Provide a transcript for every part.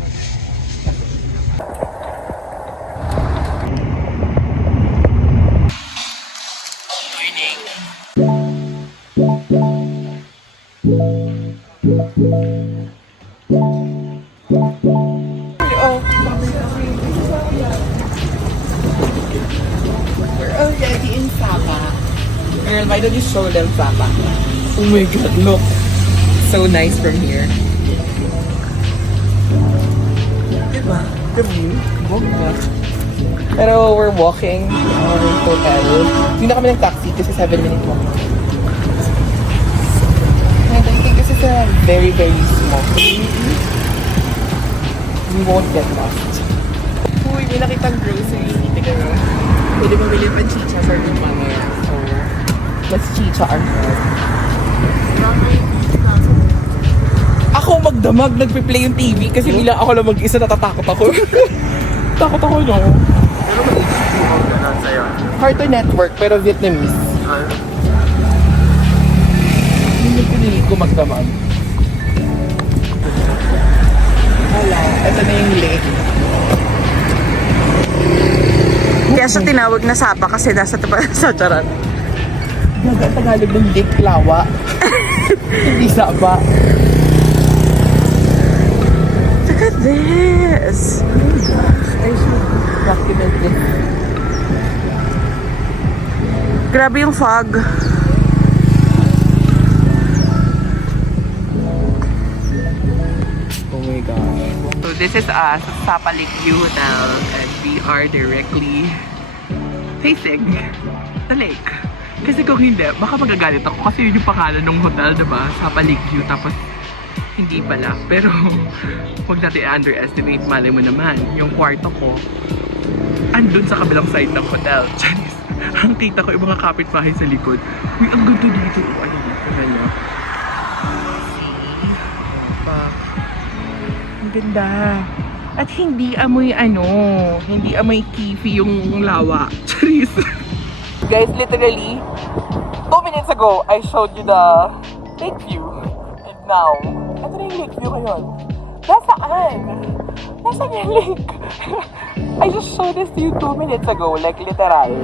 We're already in Sapa. Girl, why don't you show them Sapa? Oh my god, look. So nice from here. Diba? The view? Bongga. Pero we're walking to our hotel. Hindi na kami ng-taxi kasi 7-minute walk. And I think this is a very, very small community. We won't get lost. Uy, may nakitang grocery. Tika na. Pwede mabili pa chicha for good mamaya. So, let's chicha our food. Ako magdamag, nagpe-play yung TV kasi bilang ako lang mag-isa, natatakot ako. Takot ako, no? Pero may HBO ka na sa'yo. Cartoon Network, pero Vietnamese. Hindi pinili ko magdamag. Wala, ito na yung lake. Kaya siya tinawag na Sapa kasi nasa sa Charan. Gaga, Tagalog ng lake, lawa. Hindi Sapa. Look at this! I should document this. Grabe yung fog. Oh my gosh. So this is us, Sapa Lake View Hotel, and we are directly facing the lake. Kasi kung hindi, baka magagalit ako kasi yun yung pangalan ng hotel, diba? Sapa Lake View, tapos hindi pala. Pero huwag natin underestimate, malay mo naman, yung kwarto ko andun sa kabilang side ng hotel. Charis, ang kita ko yung mga kapitbahay sa likod. Uy, ang ganda dito. Ay, ganda niya. Ang ganda. At hindi amoy hindi amoy kifi yung lawa. Charis. Guys, literally, 2 minutes ago, I showed you the lake view. And now, ito na yung lake view ngayon. Nasaan? Nasaan yung lake? I just showed this to you 2 minutes ago, like literal.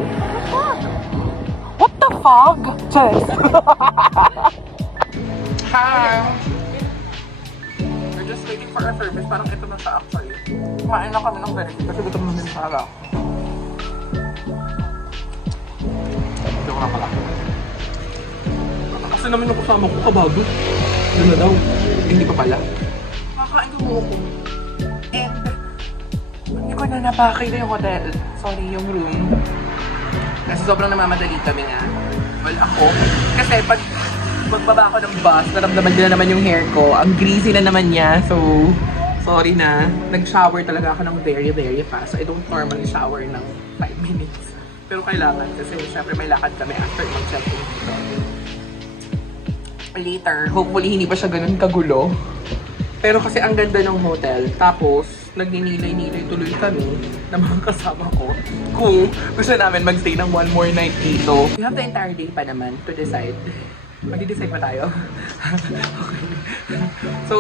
What the fuck? Just. Hi! We're just waiting for our service. Parang ito na siya actually. Kumain na kami ng very kasi gutom na din sa araw. Hindi ko na pala. Kasi naman yung kasama ko kabago. Doon na daw. Hindi pa pala. Makakain ko mo ko. And hindi ko na napakay na yung hotel. Sorry, yung room. Kasi sobrang namamadali kami nga. Well, ako. Kasi pag magbaba ako ng bus, naramdaman nila naman yung hair ko. Ang greasy na naman niya. So, sorry na. Nag-shower talaga ako ng very, very fast. So, I don't normally shower ng 5 minutes. Pero kailangan kasi syempre may lakad kami after mag-check-in dito. Later, hopefully hindi pa siya ganun kagulo. Pero kasi ang ganda ng hotel. Tapos, nagninilay-nilay tuloy kami ng mga kasama ko kung gusto namin magstay ng 1 more night dito. We have the entire day pa naman to decide. Mag-decide pa tayo? Okay. So,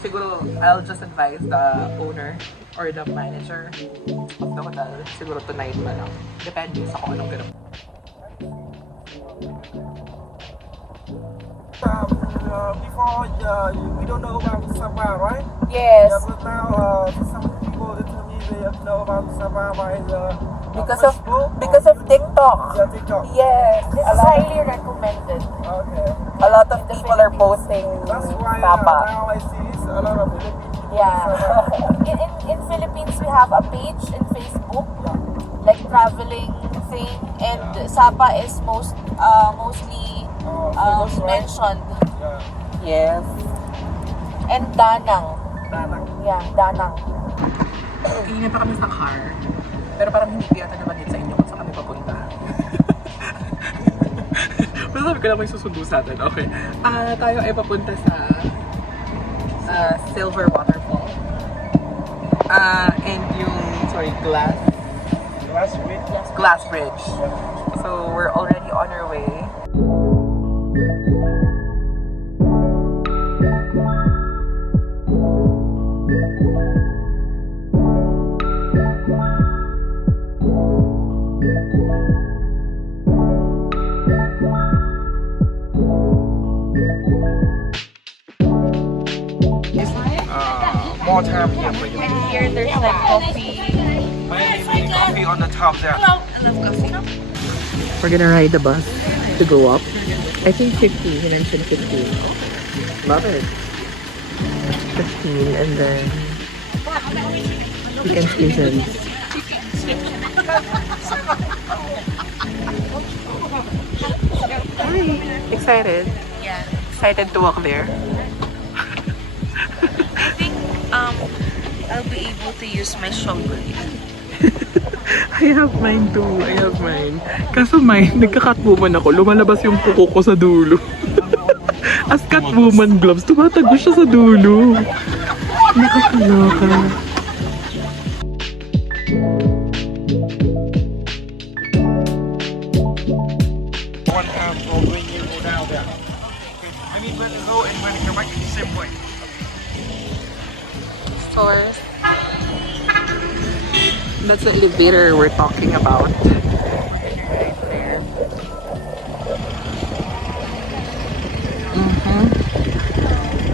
siguro, I'll just advise the owner or the manager of the hotel. Siguro tonight pa lang. Depende sa kung anong ganun. Before, we don't know about Sapa, right? Yes. Yeah, but now, some people that tell me they know about Sapa by Because of TikTok. Yeah, TikTok. Yes, this is highly recommended. Okay. A lot of people are posting That's why Sapa. now I see a lot of Philippines. Yeah. in Philippines, we have a page in Facebook, like traveling thing, and Sapa is mostly Famous, right? mentioned. Yeah. Yes. And Danang. Danang. Yeah, Danang. Tingin pa kami sa car. Pero parang hindi yata naman sa inyo kung saan kami papunta. Pero sabi ko lang may susundo sa atin. Okay. Tayo ay papunta sa Silver Waterfall. And yung, Glass Bridge. So we're already on our way. More time here for you. And here there's like coffee. Coffee on the top there. Hello, I love coffee. We're gonna ride the bus to go up. I think 50. He mentioned 15. Love it. 15 and then chicken squeezes. Hi. Excited? Yeah. Excited to walk there? I think I'll be able to use my shovel. I have mine too. I have mine. Kaso mine, nagka-catwoman ako. Lumalabas yung kuko ko sa dulo. As catwoman gloves, tumatago siya sa dulo. Nakakaloka. One arm for when you go down there. I mean when you go and when you come back, it's the same way. Stores. That's the elevator we're talking about.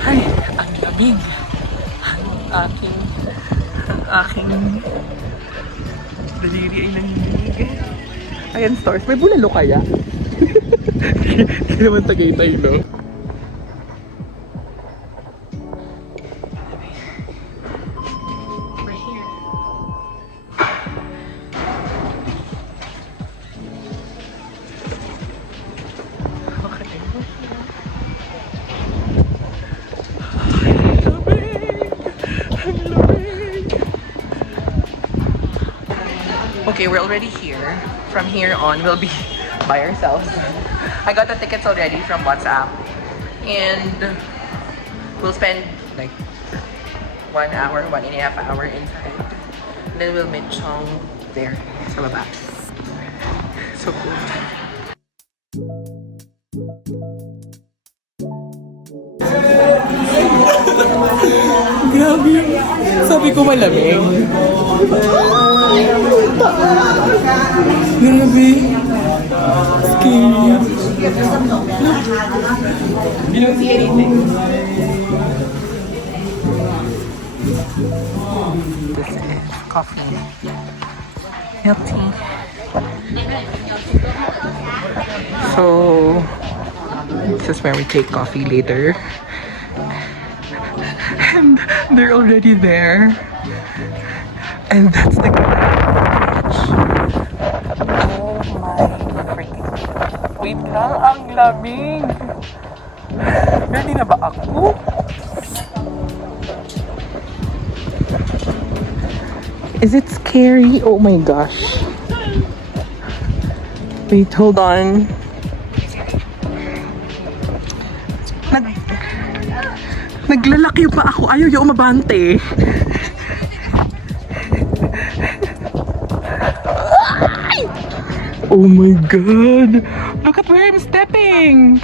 Ay, ang lamig. Aking daliri ay nanginig. Ayan, stores. May bulalo kaya? Hindi naman Tagaytay, no? Okay, we're already here. From here on, we'll be by ourselves. I got the tickets already from WhatsApp. And we'll spend like 1 hour, 1.5 hours inside. And then we'll meet Chong there sa baba. So cool. Grabe yun. Sabi ko malamig. Grabe. Scary. You don't see anything. This is coffee. Milk tea. So, this is where we take coffee later. And they're already there. And that's the garage. Oh my freaking. Wait lang, ang lamig. Ready na ba ako? Is it scary? Oh my gosh. Wait, hold on. Naglalaki pa ako. Ayaw yung umabante. Oh my god. Look at where I'm stepping.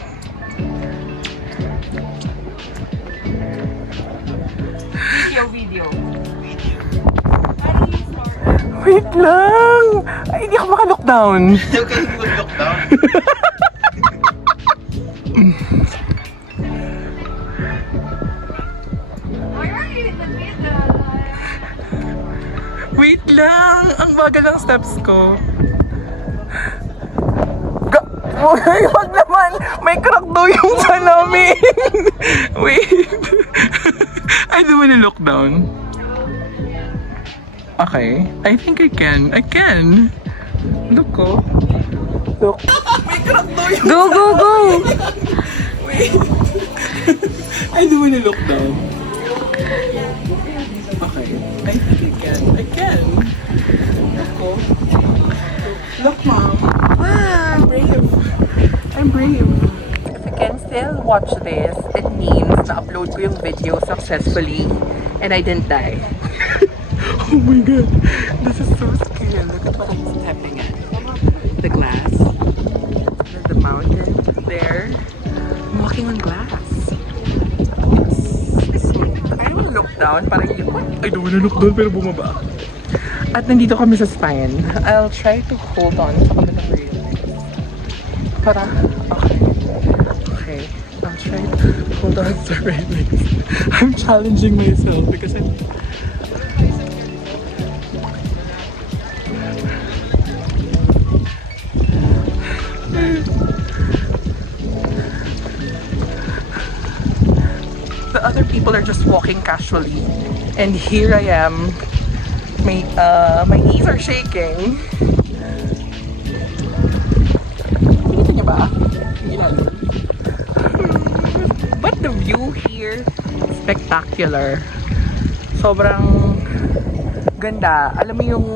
Video. Wait lang. Ay, hindi ako maka-look down. You can look down. Wait lang! Ang bagal ng steps ko. Wag naman! May crack daw yung salamin! Wait! I don't wanna look down. Okay. I think I can. I can! Look ko. Look. May crack daw yung Go, go, go! Wait. I don't wanna look down. Okay. I think I can. I can. Look, look, Mom. Wow! I'm brave. I'm brave. If I can still watch this, it means na-upload ko yung video successfully and I didn't die. Oh my god. This is so scary. Look at what I'm stepping at. The glass. The mountain there. I'm walking on glass. I don't want to look down. Parang I don't wanna look down pero bumaba. At nandito kami sa spine. I'll try to hold on sa kabilang railing. Para, okay. Okay. I'll try to hold on sa railings. I'm challenging myself because the other people are just walking casually. And here I am. My knees are shaking. Nakikita niyo ba? Yung ilalim. But the view here, spectacular. Sobrang ganda. Alam mo yung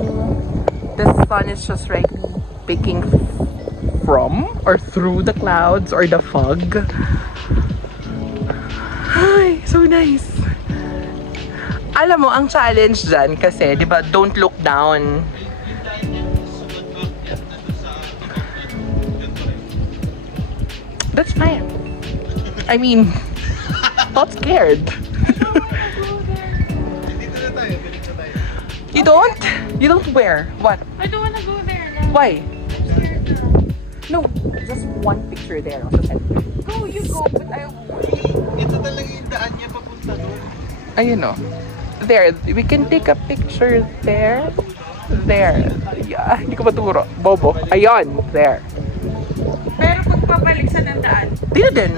the sun is just right peeking from or through the clouds or the fog. Ay, so nice. Alam mo, ang challenge dyan kasi, di ba, don't look down. That's fine. I mean, not scared. You don't? You don't where? What? I don't wanna go there now. Why? No, just one picture there. Go, you go, but I won't. Ito talaga yung daan niya papunta doon. Ayun o. There, we can take a picture there. There. Yeah, hindi ko maturo. Bobo. Ayun, there. Pero pag pabalik sa nandaan, Dito din.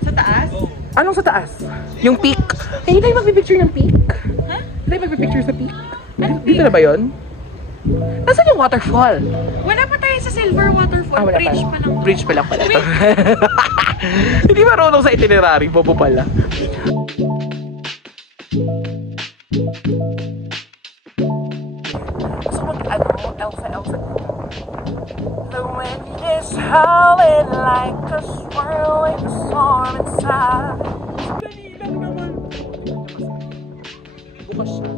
sa taas? Anong sa taas? Yung peak. Eh, hindi tayo magpipicture ng peak. Huh? Hindi tayo magpipicture sa peak. Dito na ba yun? Nasaan yung waterfall? Wala pa tayo sa Silver Waterfall. Wala Bridge pa. pa lang. Bridge pa lang pala ito. Hindi marunong sa itinerary. Bobo pala. Gusto ko Elsa. The wind is howling like a swirling storm inside. Dali lang naman. Bukas siya.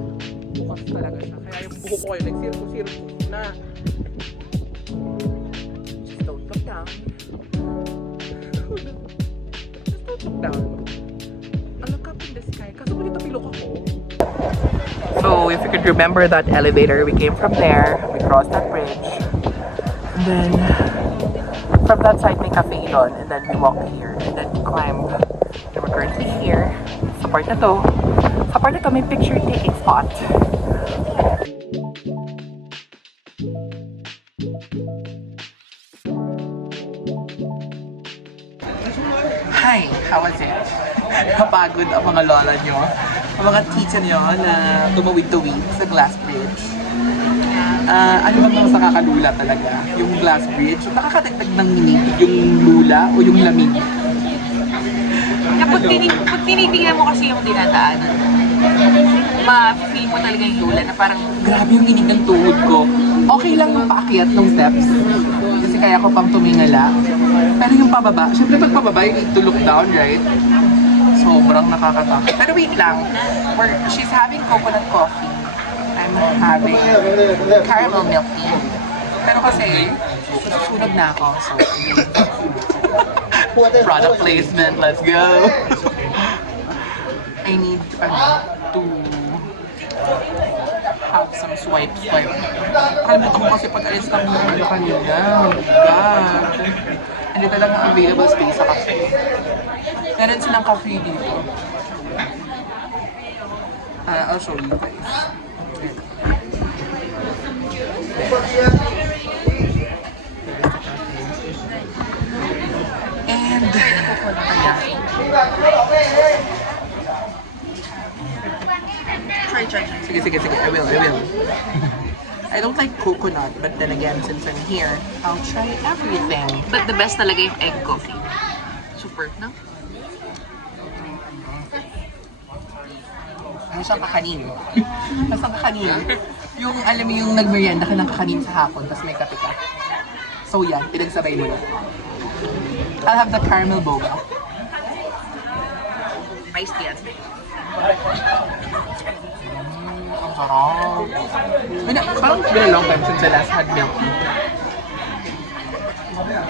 Bukas talaga siya. Kaya yung buho ko kayo, nag-circle na. Just don't look down. Just don't look down. I'll look up in the sky. Kaso mo dito pilok ako. So, if you could remember that elevator, we came from there, we crossed that bridge, and then from that side may cafe doon, and then we walked here, and then we climbed. And we're currently here. Sa part na to. Sa part na to, may picture taking spot. Hi, how was it? Napagod ang mga lola nyo, ang mga tita nyo na tumawid-tawid sa glass bridge. Ano bang mas nakakalula talaga? Yung glass bridge, nakakadagdag ng minig, yung lula o yung lamig? Pag tinitingnan mo kasi yung dinadaanan, ma-feel mo talaga yung lula na parang Grabe yung minig ng tuhod ko. Okay lang yung paakyat ng steps. Kasi kaya ko pang tumingala. Pero yung pababa, syempre pag pababa, you need to look down, right? Sobrang nakakatakot. Pero wait lang, she's having coconut coffee. I'm having caramel milk tea. Pero kasi, susunog na ako. So, product placement, let's go! I need to have some swipe. Kalimutan ko kasi pag-alis kami ng kanina. Oh my God. Hindi talaga available space sa cafe. Meron silang cafe dito. I'll show you guys. And, ayan. Try. Sige. I will. I don't like coconut, but then again, since I'm here, I'll try everything. but the best talaga yung egg coffee. Super, no? Ano siyang kakanin? Basta kakanin. Yung, alam mo yung nagmerienda ka ng kakanin sa hapon, tapos may kape ka. So yan, pinagsabay mo na. I'll have the caramel boba. Iced tea yan. Ang sarap. Parang it's been a long time since I last had milk tea.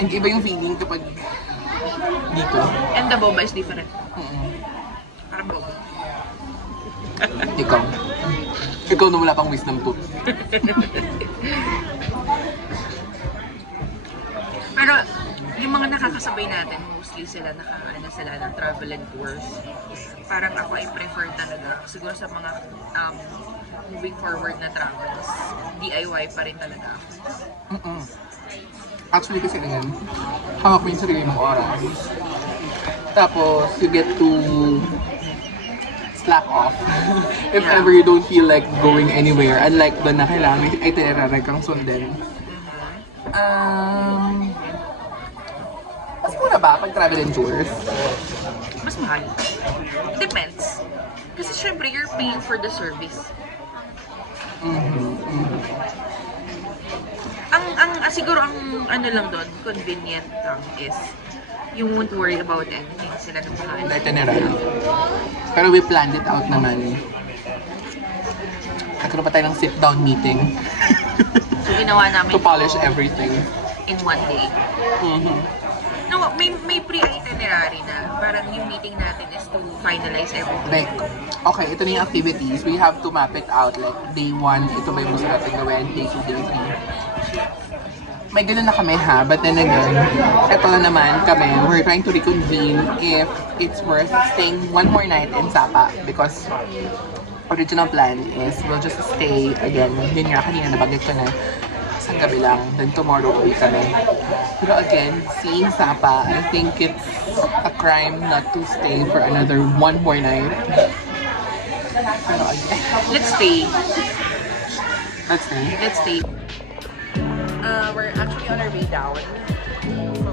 And iba yung feeling kapag dito. And the boba is different. Mm-mm. Parang boba. Ikaw. Ikaw na wala pang wisdom tooth. Pero yung mga nakakasabay natin, mostly sila sila ng travel and tours. Parang ako ay prefer talaga. Siguro sa mga moving forward na travels, DIY pa rin talaga ako. Actually kasi ganyan, hawak mo yung sarili mong oras. Tapos, you get to slack off if ever you don't feel like going anywhere. Unlike doon na kailangan may itinerary kang sundin. Mas mura ba pag travel and tours? Mas mahal. It depends. Kasi syempre, you're paying for the service. Siguro ang ano lang doon, convenient lang is you won't worry about anything. Sila na bahala. Itinerary. Pero we planned it out naman. Nagkaroon pa tayo ng sit-down meeting So, ginawa namin to polish ito everything. in one day. No, may pre-itinerary na. Parang yung meeting natin is to finalize everything. Like, okay, ito na yung activities. We have to map it out. Like, day 1, ito ba yung gusto natin gawin? Day 2, day 3. May ganun na kami ha, but then again, ito na naman kami, we're trying to reconvene if it's worth staying one more night in Sapa because original plan is we'll just stay again, yun nga kanina nabanggit ko na isang gabi lang, then tomorrow uwi kami. Pero again, seeing Sapa, I think it's a crime not to stay for another one more night. Pero again, Let's stay. let's see. Let's stay. We're actually on our way down. So,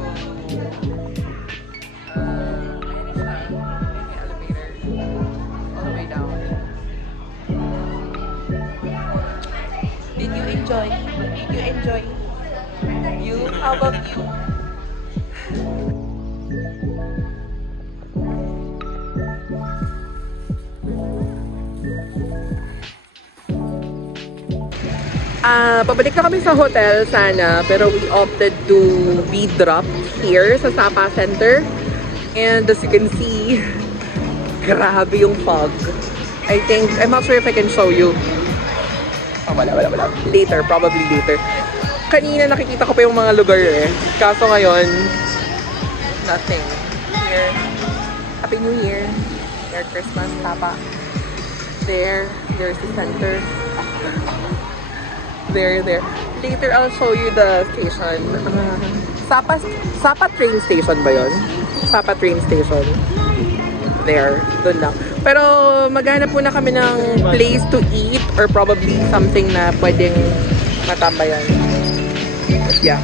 elevator all the way down. Did you enjoy? Did you enjoy? You? How about you? Pabalik na kami sa hotel sana, pero we opted to be dropped here sa Sapa Center. And as you can see, grabe yung fog. I'm not sure if I can show you. Oh, wala. Later, probably later. Kanina nakikita ko pa yung mga lugar eh. Kaso ngayon, nothing. Here, Happy New Year. Merry Christmas, Sapa. There's the center. There. Later, I'll show you the station. Sapa train station ba yun? Sapa train station. There, dun lang. Pero maghanap muna kami ng place to eat or probably something na pwedeng matambayan. But yeah.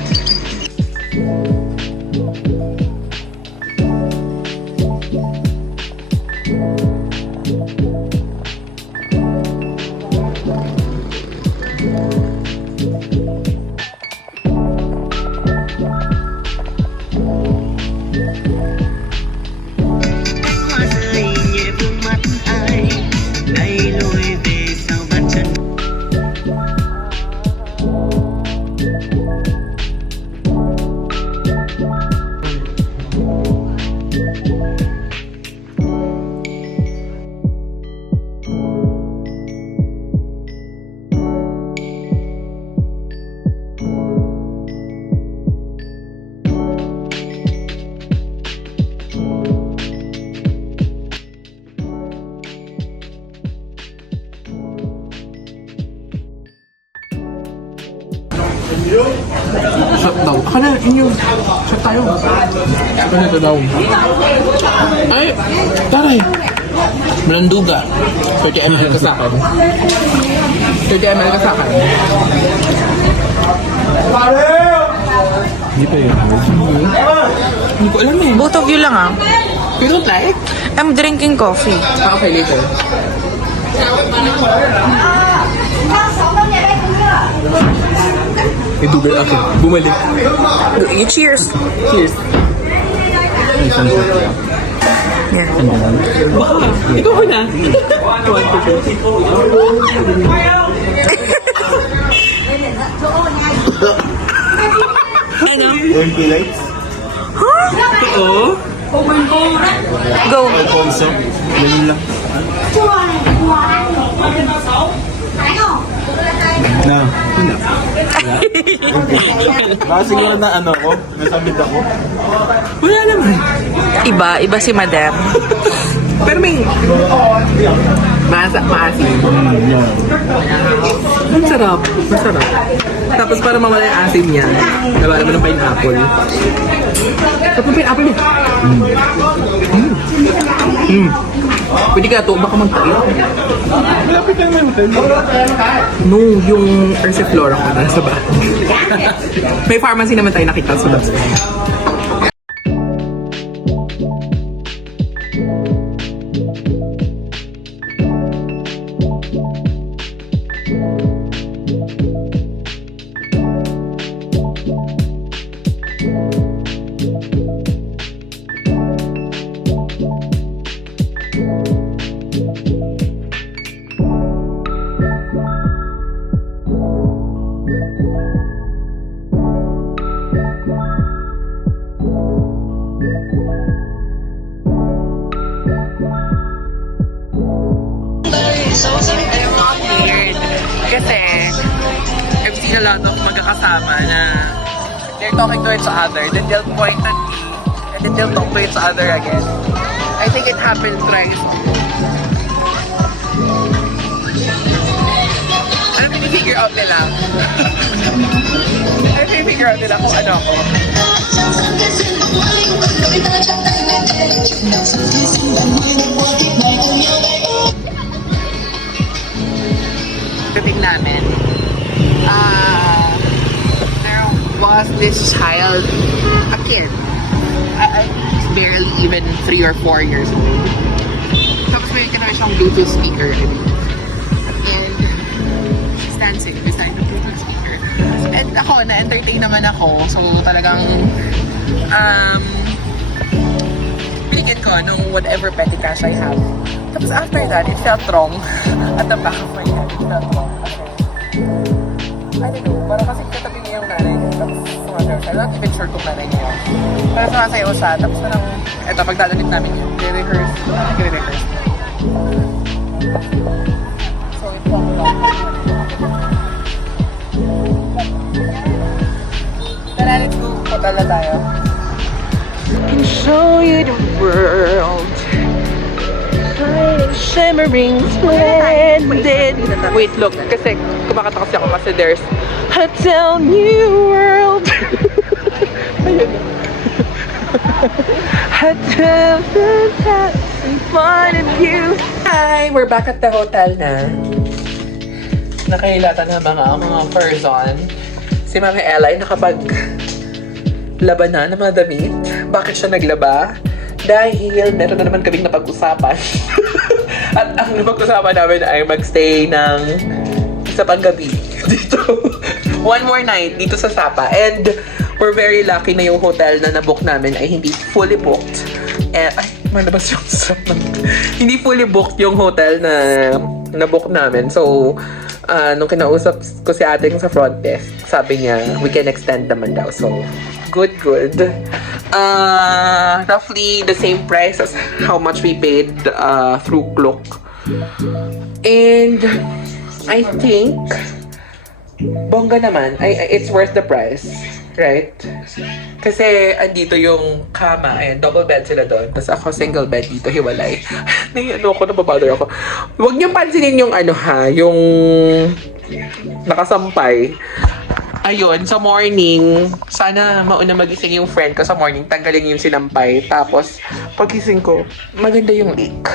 Shot daw. Aka na, inyo. Shot tayo. Aka na ito daw. Ay, taray. Blanduga. 30 ml ka sa akin. 30 ml ka sa akin. Hindi pa yun. Hindi ko alam eh. Both of you lang ah. You don't like? I'm drinking coffee. Ah, okay, later. May dugay ako. Bumalik. Cheers. Cheers. Yeah. Baka, ikaw ko na. Ano? Empty lights? Oo. Go. Also, ganun lang. Na. Baka siguro na ano ko, nasabit ako. Wala naman. Iba si Madam. Pero may maasim. Masarap. Tapos para mawala yung asim niya, gawa naman ng pineapple. Tapos yung pineapple niya. Pwede kaya ito, baka magtayo. Malapit lang may hotel. No, yung Ursiflora ko na sa bahay. May pharmacy naman tayo nakita sa bahay. Weird. Kasi, I've seen a lot of magkakasama na they're talking to each other, then they'll point at me, and then they'll talk to each other again. I think it happened twice. Ano pinifigure out nila? Ano pinifigure out nila kung ano ako? Dating namin, there was this child, a kid, he's barely even 3 or 4 years old. Tapos may kinawa siyang Bluetooth speaker, and he's dancing beside the Bluetooth speaker. And ako, na-entertain naman ako, so talagang, binigyan ko nung whatever petty cash I have. Tapos after that, it felt wrong. At the back of my head, it felt wrong. Kasi, I don't know, parang kasi katabi niya yung nanay niya. Tapos sumasayaw siya. I'm not even sure kung nanay niya. Pero sumasayaw siya. Tapos parang, eto, pagdadalit namin yun, re-rehearse. Re-rehearse. So, it felt wrong. Tara, let's go. Hotel na tayo. can show you the world. Shimmering, splendid. Wait, look. Kasi, kumakata kasi ako kasi there's Hotel New World. Hotel in front of you. Hi! We're back at the hotel na. Nakahilata na mga person. Si Mami Ella ay nakapag-laba na ng mga damit. Bakit siya naglaba? Dahil meron na naman kaming napag-usapan. At ang napag-usapan namin ay magstay ng isa pang gabi dito. One more night dito sa Sapa. And we're very lucky na yung hotel na nabook namin ay hindi fully booked. Ay, malabas yung hindi fully booked yung hotel na nabook namin. So, nung kinausap ko si ating sa front desk, sabi niya, we can extend naman daw. So, good. Roughly the same price as how much we paid through Klook. And I think bongga naman. It's worth the price. Right? Kasi andito yung kama. Ayan, double bed sila doon. Tapos ako single bed dito, hiwalay. Nababother ako. Huwag niyong pansinin yung yung nakasampay. Ayun, sa morning, sana mauna magising yung friend ko sa morning, tanggalin yung sinampay. Tapos, pagising ko, maganda yung leak.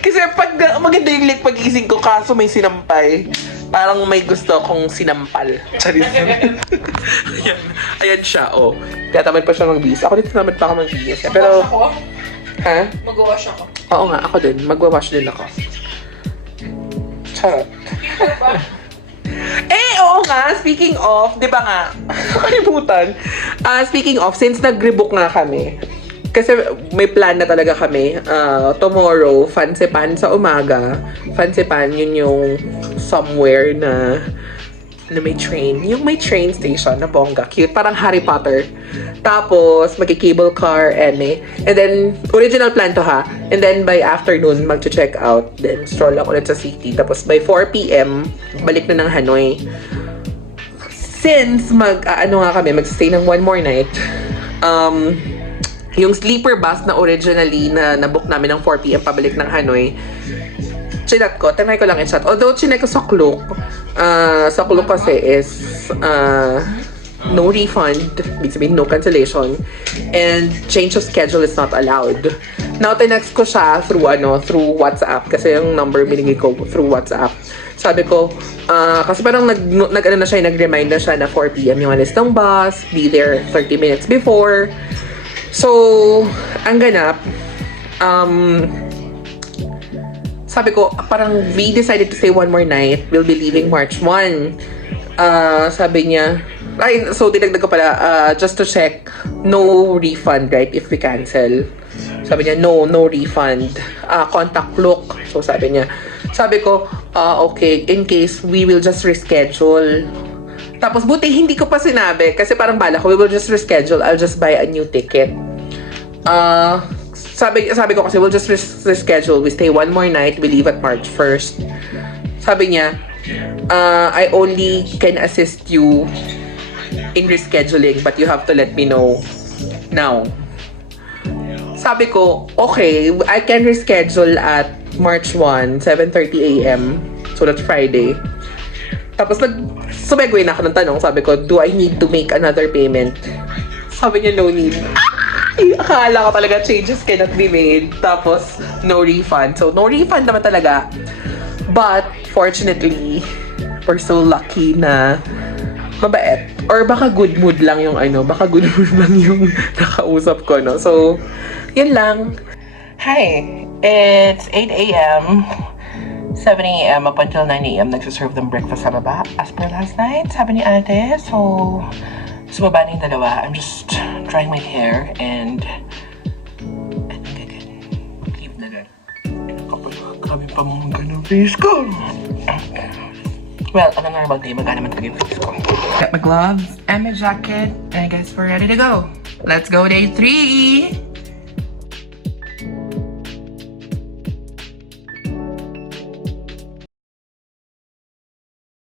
Kasi pag maganda yung leak pagising ko, kaso may sinampay. Parang may gusto kong sinampal. Charis. Ayan siya, oh. Kaya tamad pa siya mag-bis. Ako din tamad pa ako mag-bis. Pero, ha? Mag-wash ako. Oo nga, ako din. Magwawash din ako. Charot. Oo nga, speaking of, di ba nga, kalimutan. Speaking of, since nag-rebook nga kami, kasi may plan na talaga kami, tomorrow, Fansipan sa umaga. Fansipan, yun yung somewhere na na may train. Yung may train station na bongga. Cute. Parang Harry Potter. Tapos, cable car, eme. And then, original plan to ha. And then, by afternoon, mag-check out. Then, stroll ako ulit sa city. Tapos, by 4 p.m., balik na ng Hanoi. Since, mag-stay ng one more night, yung sleeper bus na originally na nabook namin ng 4 p.m. pabalik ng Hanoi, chinat ko, tinry ko lang i-chat. Although, chinay ko sa Klook. Sa Klook kasi is no refund, ibig sabihin no cancellation, and change of schedule is not allowed. Now, tinext ko siya through WhatsApp kasi yung number binigay ko through WhatsApp. Sabi ko, kasi parang nag-remind na siya na 4 p.m. yung alis ng bus, be there 30 minutes before. So, ang ganap, sabi ko, parang we decided to stay one more night. We'll be leaving March 1. Sabi niya, so dinagdag ko pala, just to check, no refund, right, if we cancel. Sabi niya, no refund. Contact Klook. So sabi ko, okay, in case, we will just reschedule. Tapos buti hindi ko pa sinabi, kasi parang bala ko, we will just reschedule, I'll just buy a new ticket. Sabi ko kasi, we'll just reschedule. We stay one more night. We leave at March 1st. Sabi niya, I only can assist you in rescheduling, but you have to let me know now. Sabi ko, okay, I can reschedule at March 1, 7:30 a.m. So that's Friday. Tapos sumegway na ako ng tanong. Sabi ko, do I need to make another payment? Sabi niya, no need. Akala ko talaga changes cannot be made. Tapos, no refund. So, no refund naman talaga. But, fortunately, we're so lucky na mabait. Or baka good mood lang yung nakausap ko, no? So, yun lang. Hi! It's 8 a.m. 7 a.m. up until 9 a.m. nagsaserve ng breakfast sa baba. As per last night, sabi ni ate. So, sa baba na yung dalawa. I'm just drying my hair and I think I can leave na lang. Kapag kami pa mong ganang face ko. Well, on a normal day, magana naman talaga yung face ko. Got my gloves and my jacket, and I guess we're ready to go. Let's go day 3!